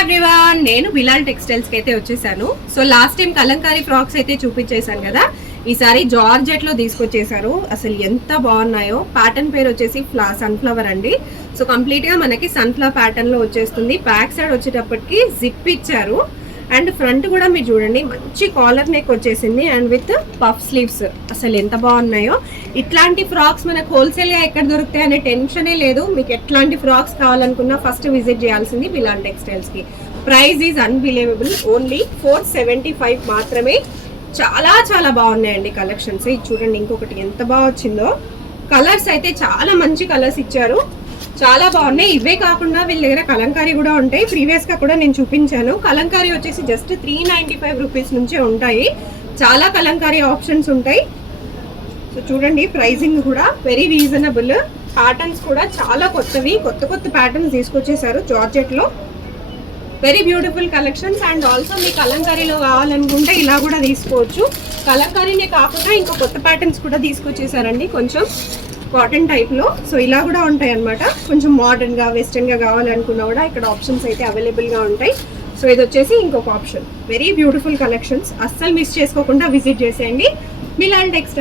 Everyone, నేను Bilal textiles కి అయితే వచ్చేసాను. So last time Kalamkari frocks అయితే చూపించేశాను కదా, ఈసారి జార్జెట్ లో తీసుకొచ్చేసారు. అసలు ఎంత బాగున్నాయో. ప్యాటర్న్ పేరు వచ్చేసి సన్ఫ్లవర్ అండి. సో కంప్లీట్ గా మనకి సన్ఫ్లవర్ ప్యాటర్న్ లో వచ్చేస్తుంది. బ్యాక్ సైడ్ వచ్చేటప్పటికి జిప్ ఇచ్చారు అండ్ ఫ్రంట్ కూడా మీరు చూడండి మంచి కాలర్ నెక్ వచ్చేసింది అండ్ విత్ పఫ్ స్లీవ్స్. అసలు ఎంత బాగున్నాయో. ఇట్లాంటి ఫ్రాక్స్ మనకు హోల్సేల్ గా ఎక్కడ దొరుకుతాయి అనే టెన్షనే లేదు. మీకు ఎట్లాంటి ఫ్రాక్స్ కావాలనుకున్నా ఫస్ట్ విజిట్ చేయాల్సింది బిలాల్ టెక్స్టైల్స్ కి. ప్రైస్ ఈజ్ అన్బిలీవబుల్, ఓన్లీ 475 మాత్రమే. చాలా చాలా బాగున్నాయండి కలెక్షన్స్. ఇది చూడండి ఇంకొకటి ఎంత బాగా వచ్చిందో. కలర్స్ అయితే చాలా మంచి కలర్స్ ఇచ్చారు, చాలా బాగున్నాయి. ఇవే కాకుండా వీళ్ళ దగ్గర కలంకారీ కూడా ఉంటాయి. ప్రీవియస్ గా కూడా నేను చూపించాను. కలంకారీ వచ్చేసి జస్ట్ 395 రూపీస్ నుంచే ఉంటాయి. చాలా కలంకారీ ఆప్షన్స్ ఉంటాయి. సో చూడండి ప్రైసింగ్ కూడా వెరీ రీజనబుల్. ప్యాటర్న్స్ కూడా చాలా కొత్తవి, కొత్త కొత్త ప్యాటర్న్స్ తీసుకొచ్చేసారు జార్జెట్ లో. Very beautiful collections. And also మీ కలంకారీలో కావాలనుకుంటే ఇలా కూడా తీసుకోవచ్చు. కలంకారీనే కాకుండా ఇంకా కొత్త ప్యాటర్న్స్ కూడా తీసుకొచ్చేసారండి, కొంచెం కాటన్ టైప్ లో. సో ఇలా కూడా ఉంటాయి అన్నమాట. కొంచెం మోడర్న్ గా వెస్టర్న్ గా కావాలనుకున్నా కూడా ఇక్కడ ఆప్షన్స్ అయితే అవైలబుల్ గా ఉంటాయి. సో ఇది వచ్చేసి ఇంకొక ఆప్షన్. Very beautiful collections. అస్సలు మిస్ చేసుకోకుండా విజిట్ చేసేయండి బిలాల్ టెక్స్టైల్స్.